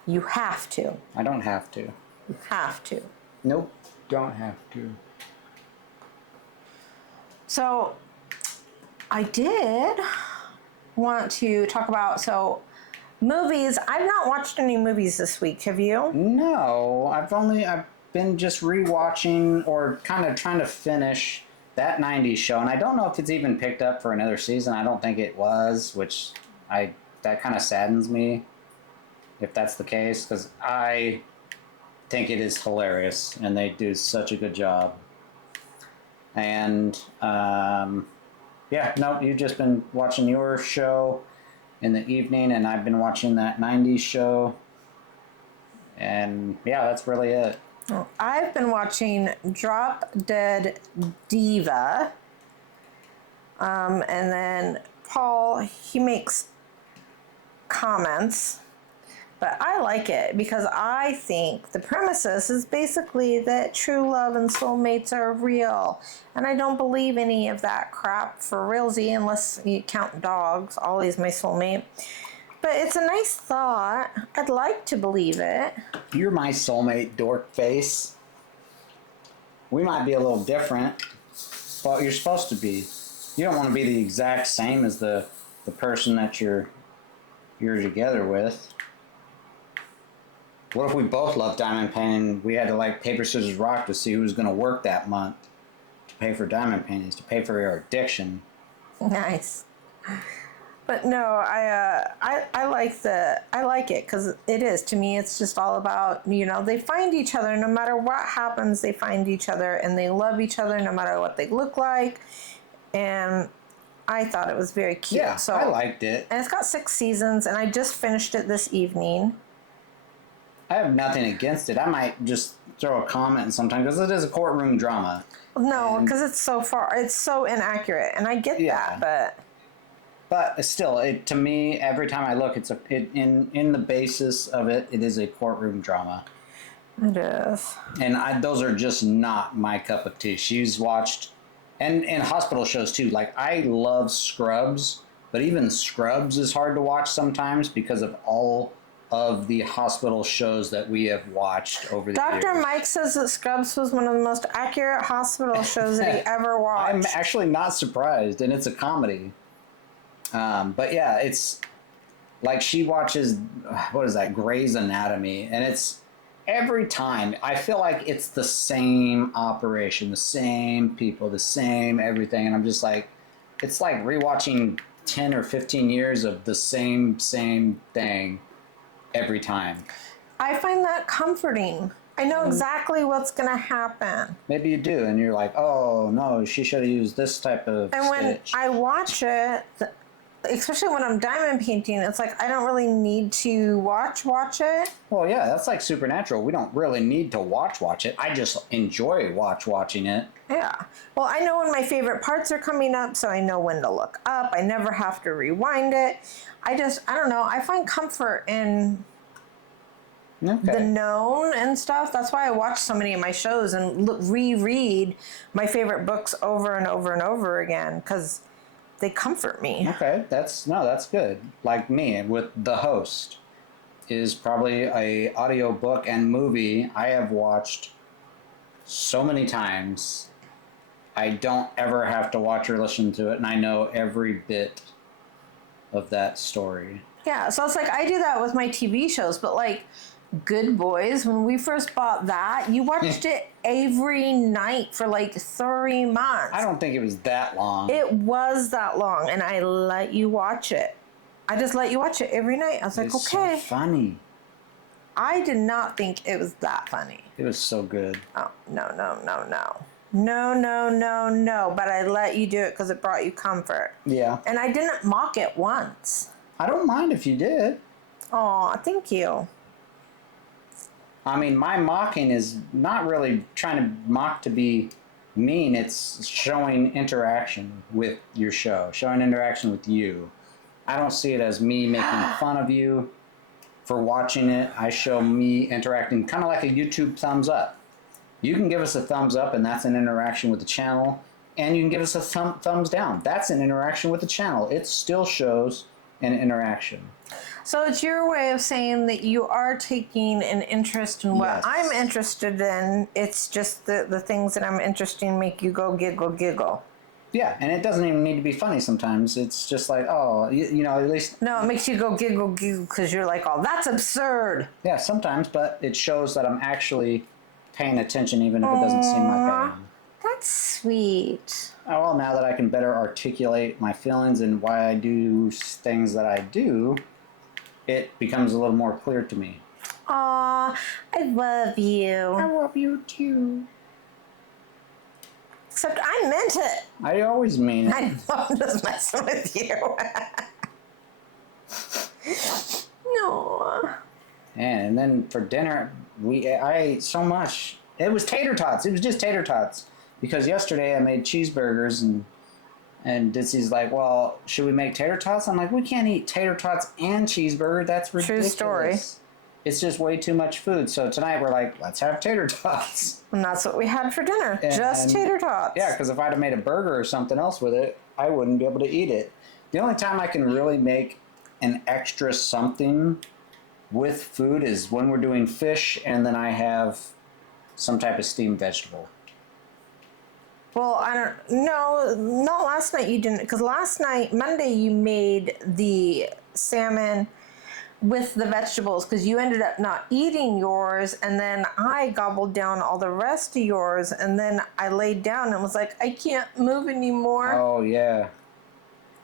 You have to. I don't have to. You have to. Nope, don't have to. So I did want to talk about, movies. I've not watched any movies this week. Have you? No, I've been just rewatching or kind of trying to finish that 90s show, and I don't know if it's even picked up for another season. I don't think it was, which that kind of saddens me if that's the case, because I think it is hilarious and they do such a good job. And you've just been watching your show in the evening, and I've been watching that 90s show, and yeah, that's really it. I've been watching Drop Dead Diva, and then Paul, he makes comments, but I like it because I think the premises is basically that true love and soulmates are real, and I don't believe any of that crap for realsy unless you count dogs. Ollie's my soulmate. But it's a nice thought. I'd like to believe it. You're my soulmate, dork face. We might be a little different, but you're supposed to be. You don't want to be the exact same as the person that you're together with. What if we both love diamond painting? We had to like paper, scissors, rock to see who was going to work that month to pay for diamond paintings, to pay for your addiction. Nice. But no, I like it because it is, to me, it's just all about, they find each other no matter what happens. They find each other and they love each other no matter what they look like. And I thought it was very cute. Yeah, so I liked it. And it's got 6 seasons, and I just finished it this evening. I have nothing against it. I might just throw a comment in sometime because it is a courtroom drama. No, because it's so inaccurate, and I get that, But still, to me, every time I look, in the basis of it, it is a courtroom drama. It is. And those are just not my cup of tea. She's watched, and hospital shows too. Like, I love Scrubs, but even Scrubs is hard to watch sometimes because of all of the hospital shows that we have watched over the years. Dr. Mike says that Scrubs was one of the most accurate hospital shows that he ever watched. I'm actually not surprised, and it's a comedy. But yeah, it's like she watches, what is that, Grey's Anatomy, and it's every time, I feel like it's the same operation, the same people, the same everything, and I'm just like, it's like rewatching 10 or 15 years of the same thing every time. I find that comforting. I know exactly what's going to happen. Maybe you do, and you're like, oh, no, she should have used this type of And when stitch. I watch it, especially when I'm diamond painting, it's like I don't really need to watch it. Well, yeah, that's like Supernatural. We don't really need to watch it. I just enjoy watching it. Yeah. Well, I know when my favorite parts are coming up, so I know when to look up. I never have to rewind it. I don't know. I find comfort in the known and stuff. That's why I watch so many of my shows and reread my favorite books over and over and over again, because they comfort me. Okay, that's good. Like me with The Host is probably a audiobook and movie I have watched so many times. I don't ever have to watch or listen to it, and I know every bit of that story. Yeah, so it's like I do that with my TV shows, but like Good Boys, when we first bought that, you watched it every night for like 3 months. I don't think it was that long. It was that long, and I let you watch it. I just let you watch it every night. I was like, okay. So funny. I did not think it was that funny. It was so good. Oh, no. No, no, no, no. But I let you do it because it brought you comfort. Yeah. And I didn't mock it once. I don't mind if you did. Aw, thank you. I mean, my mocking is not really trying to mock to be mean. It's showing interaction with your show, showing interaction with you. I don't see it as me making fun of you for watching it. I show me interacting kind of like a YouTube thumbs up. You can give us a thumbs up, and that's an interaction with the channel. And you can give us a thumbs down. That's an interaction with the channel. It still shows an interaction. So it's your way of saying that you are taking an interest in what Yes. I'm interested in. It's just the things that I'm interested in make you go giggle, giggle. Yeah, and it doesn't even need to be funny sometimes. It's just like, oh, you know, at least... No, it makes you go giggle, giggle because you're like, oh, that's absurd. Yeah, sometimes, but it shows that I'm actually paying attention even if it doesn't seem like I am. That's sweet. Oh, well, now that I can better articulate my feelings and why I do things that I do, it becomes a little more clear to me. Aw, I love you. I love you too. Except I meant it. I always mean it. I know I'm just messing with you. No. And then for dinner, I ate so much. It was tater tots. It was just tater tots. Because yesterday I made cheeseburgers and Ditzy's like, well, should we make tater tots? I'm like, we can't eat tater tots and cheeseburger. That's ridiculous. True story. It's just way too much food. So tonight we're like, let's have tater tots. And that's what we had for dinner. Just tater tots. Yeah, because if I'd have made a burger or something else with it, I wouldn't be able to eat it. The only time I can really make an extra something with food is when we're doing fish and then I have some type of steamed vegetable. Well, I don't know. Not last night you didn't, because last night, Monday, you made the salmon with the vegetables because you ended up not eating yours, and then I gobbled down all the rest of yours, and then I laid down and was like, I can't move anymore. Oh, yeah.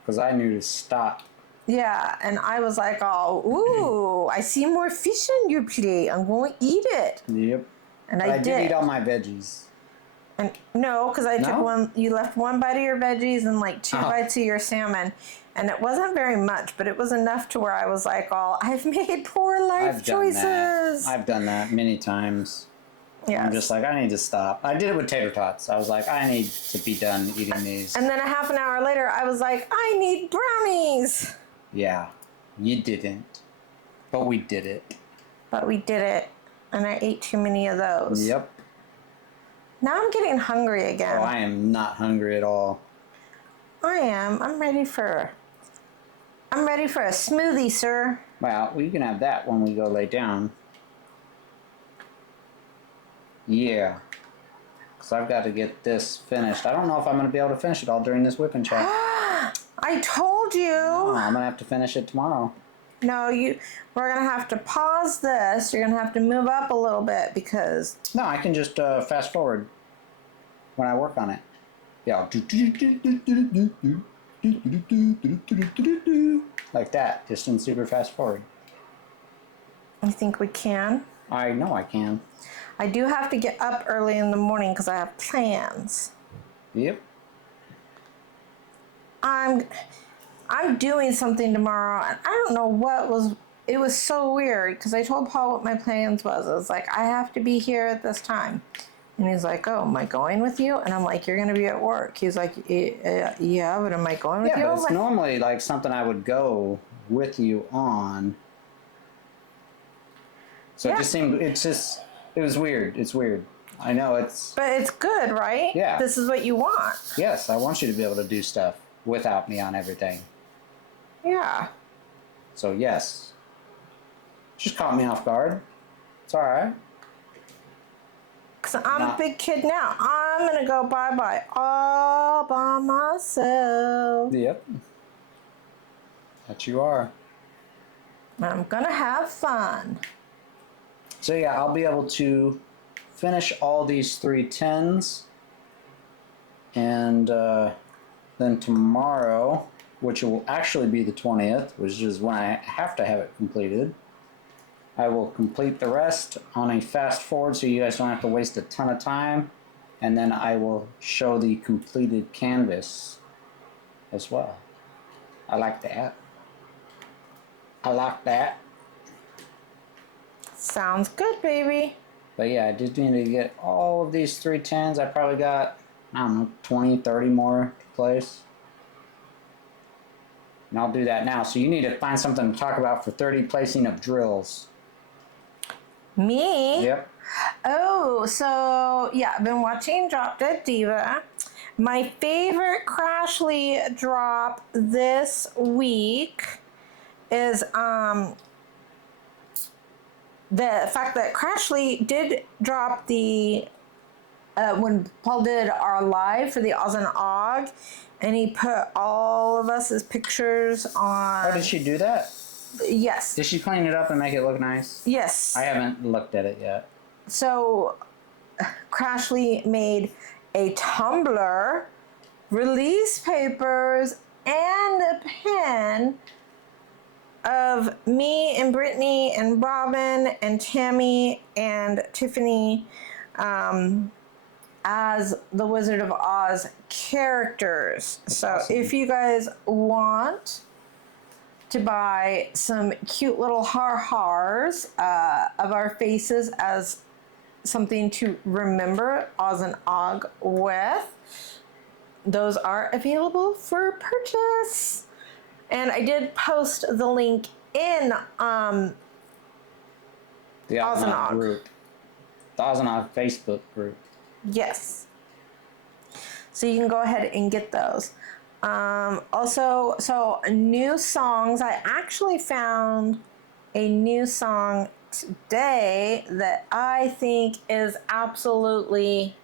Because I knew to stop. Yeah, and I was like, oh, ooh, I see more fish on your plate. I'm going to eat it. Yep. And But I did eat all my veggies. And no, because I took one. You left one bite of your veggies and like two bites of your salmon, and it wasn't very much, but it was enough to where I was like, "Oh, I've made poor life choices." I've done that many times. Yeah. I'm just like, I need to stop. I did it with tater tots. I was like, I need to be done eating these. And then a half an hour later, I was like, I need brownies. Yeah, you didn't, but we did it. But we did it, and I ate too many of those. Yep. Now I'm getting hungry again. Oh, I am not hungry at all. I am. I'm ready for a smoothie, sir. Well, you can have that when we go lay down. Yeah. Because I've got to get this finished. I don't know if I'm going to be able to finish it all during this whip and chat. I told you. No, I'm going to have to finish it tomorrow. No, we're going to have to pause this. You're going to have to move up a little bit because... No, I can just fast forward when I work on it. Yeah. Like that, just in super fast forward. You think we can? I know I can. I do have to get up early in the morning because I have plans. Yep. I'm doing something tomorrow, and I don't know what was... It was so weird, because I told Paul what my plans was. I was like, I have to be here at this time. And he's like, oh, am I going with you? And I'm like, you're going to be at work. He's like, yeah, but am I going with you? Yeah, but it's normally like something I would go with you on. So it just seemed, it was weird. It's weird. I know it's... But it's good, right? Yeah. This is what you want. Yes, I want you to be able to do stuff without me on everything. Yeah. So yes. Just caught me off guard. It's alright. Because I'm a big kid now. I'm going to go bye-bye all by myself. Yep. That you are. I'm going to have fun. So yeah, I'll be able to finish all these 3 10s. And then tomorrow, which will actually be the 20th, which is when I have to have it completed, I will complete the rest on a fast forward so you guys don't have to waste a ton of time. and then I will show the completed canvas as well. I like that. I like that. Sounds good, baby. But yeah, I just need to get all of these 310s. I probably got, I don't know, 20, 30 more to place. And I'll do that now. So you need to find something to talk about for 30 placing of drills. Me? Yep. Oh, so yeah, I've been watching Drop Dead Diva. My favorite Crashley drop this week is the fact that Crashley did drop the when Paul did our live for the Oz and Og, and he put all of us as pictures on. Oh, did she do that? Yes. Did she clean it up and make it look nice? Yes. I haven't looked at it yet. So Crashley made a tumbler, release papers, and a pen of me and Brittany and Robin and Tammy and Tiffany as the Wizard of Oz characters. So awesome. if you guys want to buy some cute little har-hars of our faces as something to remember Oz and Og with, those are available for purchase. And I did post the link in The Oz and Og group. The Oz and Og Facebook group. Yes. So you can go ahead and get those. Also, so new songs. I actually found a new song today that I think is absolutely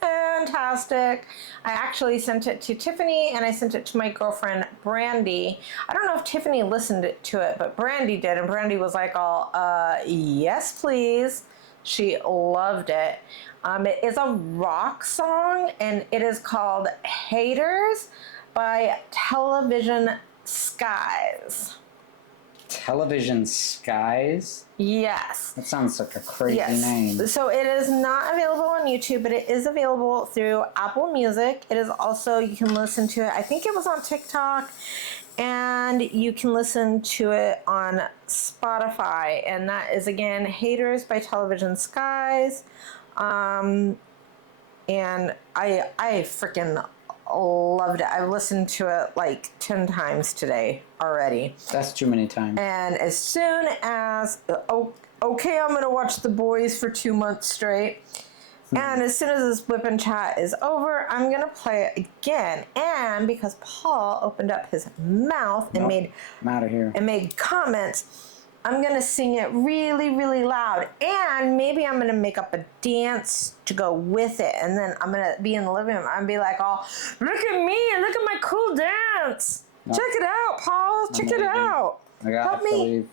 fantastic. I actually sent it to Tiffany and I sent it to my girlfriend Brandy. I don't know if Tiffany listened to it, but Brandy did, and Brandy was like, "All, yes, please." She loved it. It is a rock song, and it is called "Haters" by Television Skies. Television Skies? Yes. That sounds like a crazy name. So it is not available on YouTube, but it is available through Apple Music. It is also, you can listen to it, I think it was on TikTok, and you can listen to it on Spotify. And that is, again, Haters by Television Skies. And I freaking loved it. I've listened to it like 10 times today already. That's too many times. And as soon as, okay, I'm going to watch The Boys for 2 months straight. And as soon as this WIP and chat is over, I'm going to play it again. And because Paul opened up his mouth and I'm out of here. and made comments, I'm going to sing it really, really loud. And maybe I'm going to make up a dance to go with it. And then I'm going to be in the living room. I'm going to be like, oh, look at me and look at my cool dance. Nope. Check it out, Paul. Check it out. Help me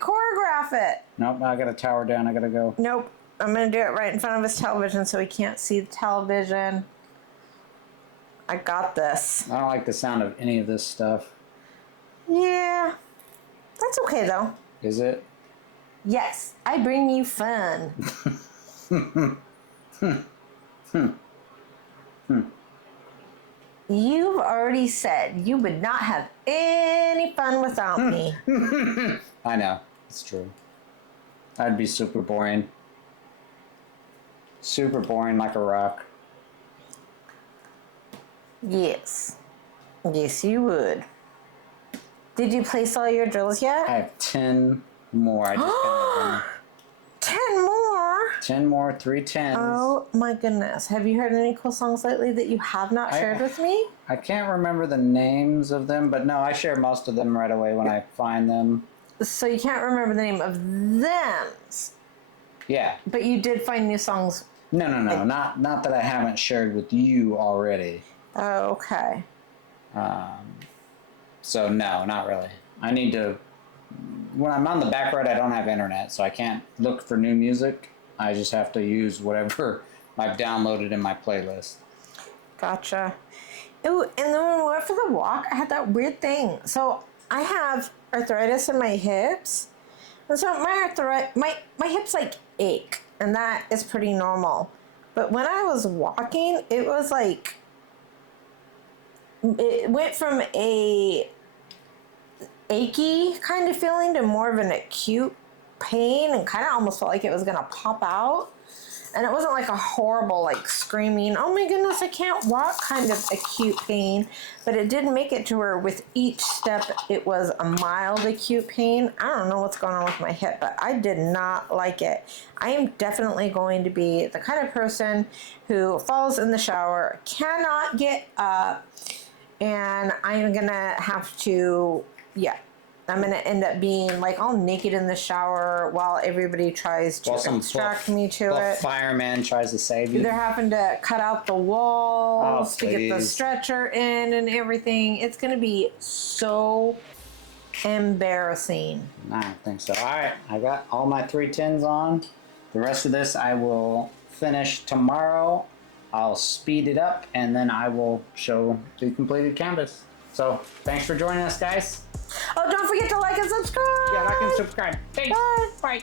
choreograph it. Nope, I got to tower down. I got to go. Nope. I'm going to do it right in front of his television so he can't see the television. I got this. I don't like the sound of any of this stuff. Yeah. That's okay, though. Is it? Yes, I bring you fun. You've already said you would not have any fun without me. I know. It's true. I'd be super boring. Super boring like a rock. Yes. Yes, you would. Did you place all your drills yet? I have 10 more. I just counted them. 10 more? 10 more, 3 10s. Oh my goodness. Have you heard any cool songs lately that you have not shared with me? I can't remember the names of them, but no, I share most of them right away when I find them. So you can't remember the name of them. Yeah. But you did find new songs. No. Not that I haven't shared with you already. Oh, okay. So no, not really. I need to, when I'm on the back road, I don't have internet, so I can't look for new music. I just have to use whatever I've downloaded in my playlist. Gotcha. Ooh, and then when we went for the walk, I had that weird thing. So I have arthritis in my hips. And so my hips like ache, and that is pretty normal. But when I was walking, it was like, it went from a achy kind of feeling to more of an acute pain, and kind of almost felt like it was gonna pop out. And it wasn't like a horrible, like screaming, oh my goodness, I can't walk kind of acute pain, but it did make it to where with each step it was a mild acute pain. I don't know what's going on with my hip, but I did not like it. I am definitely going to be the kind of person who falls in the shower, cannot get up, and I'm gonna have to, yeah, I'm gonna end up being like all naked in the shower while everybody tries to extract me to it. Fireman tries to save you. They're having to cut out the walls to get the stretcher in and everything. It's gonna be so embarrassing. I don't think so. All right, I got all my 3 tins on. The rest of this I will finish tomorrow. I'll speed it up and then I will show the completed canvas. So thanks for joining us, guys. Oh, don't forget to like and subscribe. Yeah, like and subscribe. Thanks. Bye. Bye.